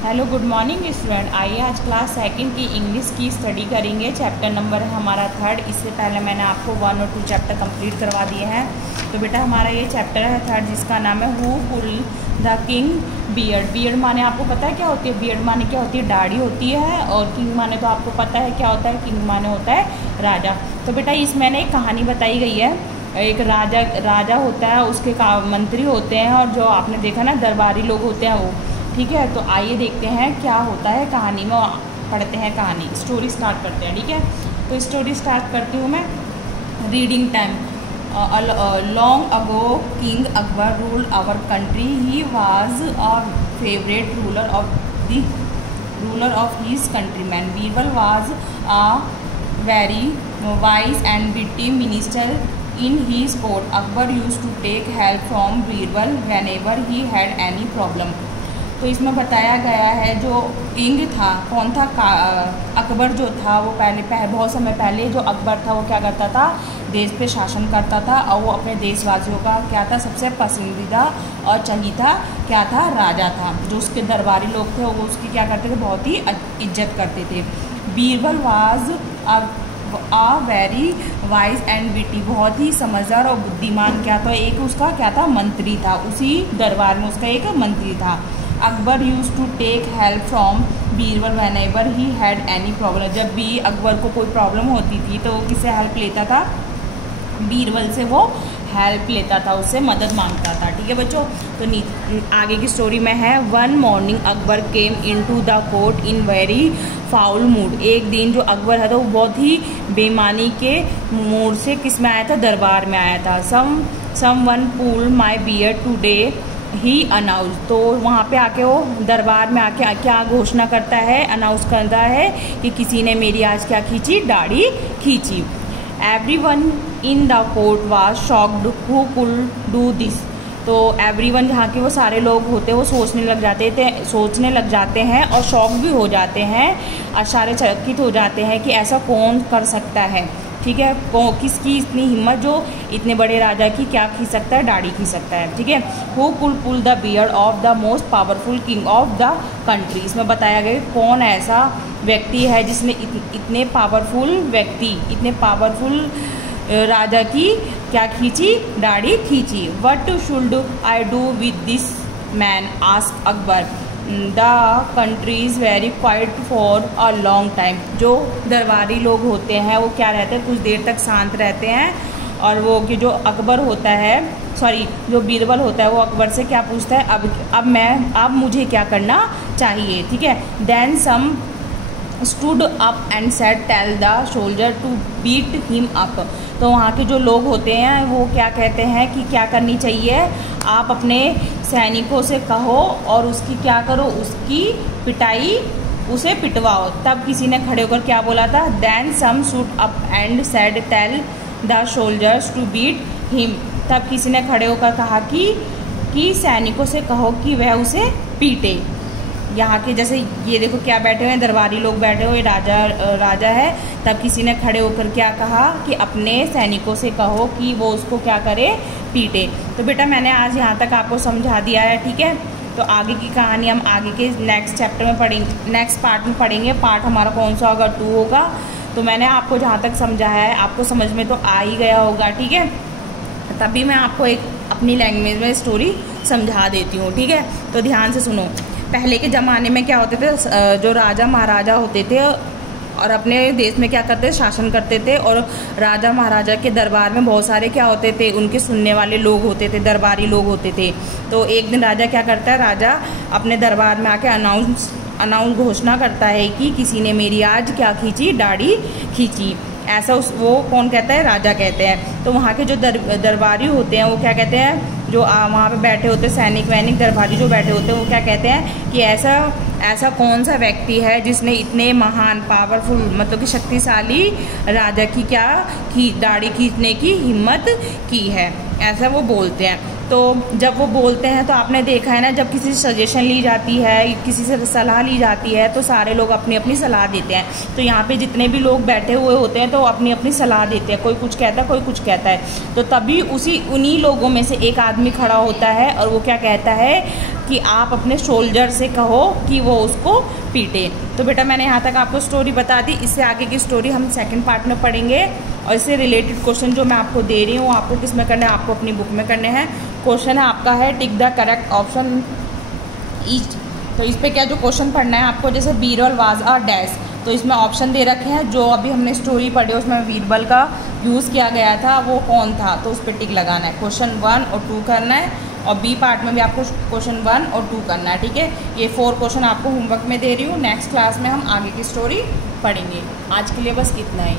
Hello good morning student. आइए आज class second की इंग्लिश की स्टडी करेंगे। चैप्टर नंबर है हमारा थर्ड। इससे पहले मैंने आपको 1 और 2 चैप्टर कंप्लीट करवा दिए हैं। तो बेटा हमारा ये चैप्टर है थर्ड, जिसका नाम है who pulled the king beard. Beard माने आपको पता है क्या होती है? बियर्ड माने क्या होती है? दाढ़ी होती है। और किंग माने तो आपको पता है क्या होता है? किंग माने होता है राजा। तो बेटा इसमें एक कहानी बताई गई है। एक राजा होता है, उसके मंत्री होते हैं, और जो आपने देखा ना दरबारी लोग होते हैं वो। ठीक है, तो आइए देखते हैं क्या होता है कहानी में। पढ़ते हैं कहानी, स्टोरी स्टार्ट करते हैं। ठीक है, तो स्टोरी स्टार्ट करती हूँ मैं। Reading time. Long ago king Akbar rule our country. He was a favourite ruler of his countryman. Birbal was a very wise and witty minister in his court. Akbar used to take help from Birbal whenever he had any problem. तो इसमें बताया गया है जो king था, कौन था? अकबर जो था वो पहले बहुत समय पहले जो अकबर था वो क्या करता था? देश पे शासन करता था, और वो अपने देशवासियों का क्या था? सबसे पसंदीदा और चहीता क्या था? राजा था। जो उसके दरबारी लोग थे वो उसकी क्या करते थे? बहुत ही इज्जत करते थे। Birbal was a very wise and witty. बहुत ही समझदार और बुद्धिमान क्या था? एक उसका क्या था? मंत्री था। उसी दरबार में उसका एक मंत्री था। Akbar use to take help from Birbal whenever he had any problem. जब भी अकबर को कोई प्रॉब्लम होती थी तो वो किससे हेल्प लेता था? बीरबल से वो हेल्प लेता था, उससे मदद मांगता था। ठीक है बच्चों, तो आगे की स्टोरी में है। One morning Akbar came into the court in very foul mood. एक दिन जो अकबर है तो वो बहुत ही बेईमानी के मूड से किस में आया था? दरबार में आया था। Someone pulled my beard today he announce. तो वहाँ पे आके वो दरबार में आके क्या घोषणा करता है? अनाउंस करता है कि किसी ने मेरी आज क्या खींची? दाढ़ी खींची। Everyone in the court was shocked who could do this. तो एवरीवन जहाँ के वो सारे लोग होते हैं वो सोचने लग जाते हैं और शॉक भी हो जाते हैं, आश्चर्यचकित हो जाते हैं कि ऐसा कौन कर सकता है। ठीक है, किसकी इतनी हिम्मत जो इतने बड़े राजा की क्या खींच सकता है? दाढ़ी खींच सकता है। ठीक है, who could pull the beard of the most powerful king of the country. इसमें बताया गया कौन ऐसा व्यक्ति है जिसने इतने पावरफुल राजा की क्या खींची? दाढ़ी खींची। What should I do with this man? Ask Akbar. The country is very quiet for a long time. जो दरबारी लोग होते हैं वो क्या रहते हैं? कुछ देर तक शांत रहते हैं। और वो कि जो अकबर होता है, जो बीरबल होता है वो अकबर से क्या पूछता है? अब मुझे क्या करना चाहिए? ठीक है, then some stood up and said tell the soldier to beat him up. तो वहाँ के जो लोग होते हैं वो क्या कहते हैं कि क्या करनी चाहिए? आप अपने सैनिकों से कहो और उसकी क्या करो? उसकी पिटाई, उसे पिटवाओ। तब किसी ने खड़े होकर क्या बोला था? Then some stood up and said tell the soldiers to beat him. तब किसी ने खड़े होकर कहा कि सैनिकों से कहो कि वह उसे पीटे। यहाँ के जैसे ये देखो क्या बैठे हुए हैं? दरबारी लोग बैठे हुए, राजा है। तब किसी ने खड़े होकर क्या कहा कि अपने सैनिकों से कहो कि वो उसको क्या करे? पीटे। तो बेटा मैंने आज यहाँ तक आपको समझा दिया है। ठीक है, तो आगे की कहानी हम आगे के नेक्स्ट चैप्टर में पढ़ेंगे, नेक्स्ट पार्ट में पढ़ेंगे। पार्ट हमारा कौन सा होगा? 2 होगा। तो मैंने आपको जहाँ तक समझाया है आपको समझ में तो आ ही गया होगा। ठीक है, तभी मैं आपको एक अपनी लैंग्वेज में स्टोरी समझा देती हूँ। ठीक है, तो ध्यान से सुनो। पहले के ज़माने में क्या होते थे? जो राजा महाराजा होते थे और अपने देश में क्या करते? शासन करते थे। और राजा महाराजा के दरबार में बहुत सारे क्या होते थे? उनके सुनने वाले लोग होते थे, दरबारी लोग होते थे। तो एक दिन राजा क्या करता है? राजा अपने दरबार में आके अनाउंस घोषणा करता है कि किसी ने मेरी आज क्या खींची? दाढ़ी खींची। ऐसा वो कौन कहता है? राजा कहते हैं। तो वहाँ के जो दरबारी होते हैं वो क्या कहते हैं? जो वहाँ पे बैठे होते सैनिक दरबारी जो बैठे होते हैं वो क्या कहते हैं कि ऐसा कौन सा व्यक्ति है जिसने इतने महान पावरफुल मतलब कि शक्तिशाली राजा की दाढ़ी खींचने की हिम्मत की है? ऐसा वो बोलते हैं। तो जब वो बोलते हैं तो आपने देखा है ना, जब किसी से सजेशन ली जाती है, किसी से सलाह ली जाती है तो सारे लोग अपनी अपनी सलाह देते हैं। तो यहाँ पे जितने भी लोग बैठे हुए होते हैं तो अपनी अपनी सलाह देते हैं। कोई कुछ कहता है, कोई कुछ कहता है। तो तभी उन्हीं लोगों में से एक आदमी खड़ा होता है और वो क्या कहता है कि आप अपने सोल्जर से कहो कि वो उसको पीटे। तो बेटा मैंने यहाँ तक आपको स्टोरी बता दी, इससे आगे की स्टोरी हम सेकंड पार्ट में पढ़ेंगे। और इससे रिलेटेड क्वेश्चन जो मैं आपको दे रही हूँ आपको किस में करना है, आपको अपनी बुक में करने हैं। क्वेश्चन है आपका है tick the correct option each. तो इस पर क्या जो क्वेश्चन पढ़ना है आपको, जैसे बीरबल वाज अ डैश, तो इसमें ऑप्शन दे रखे हैं। जो अभी हमने स्टोरी पढ़ी उसमें बीरबल का यूज़ किया गया था वो कौन था, तो उस पर टिक लगाना है। क्वेश्चन 1 और 2 करना है, और बी पार्ट में भी आपको क्वेश्चन 1 और 2 करना है, ठीक है। ये 4 क्वेश्चन आपको होमवर्क में दे रही हूँ। नेक्स्ट क्लास में हम आगे की स्टोरी पढ़ेंगे। आज के लिए बस इतना ही।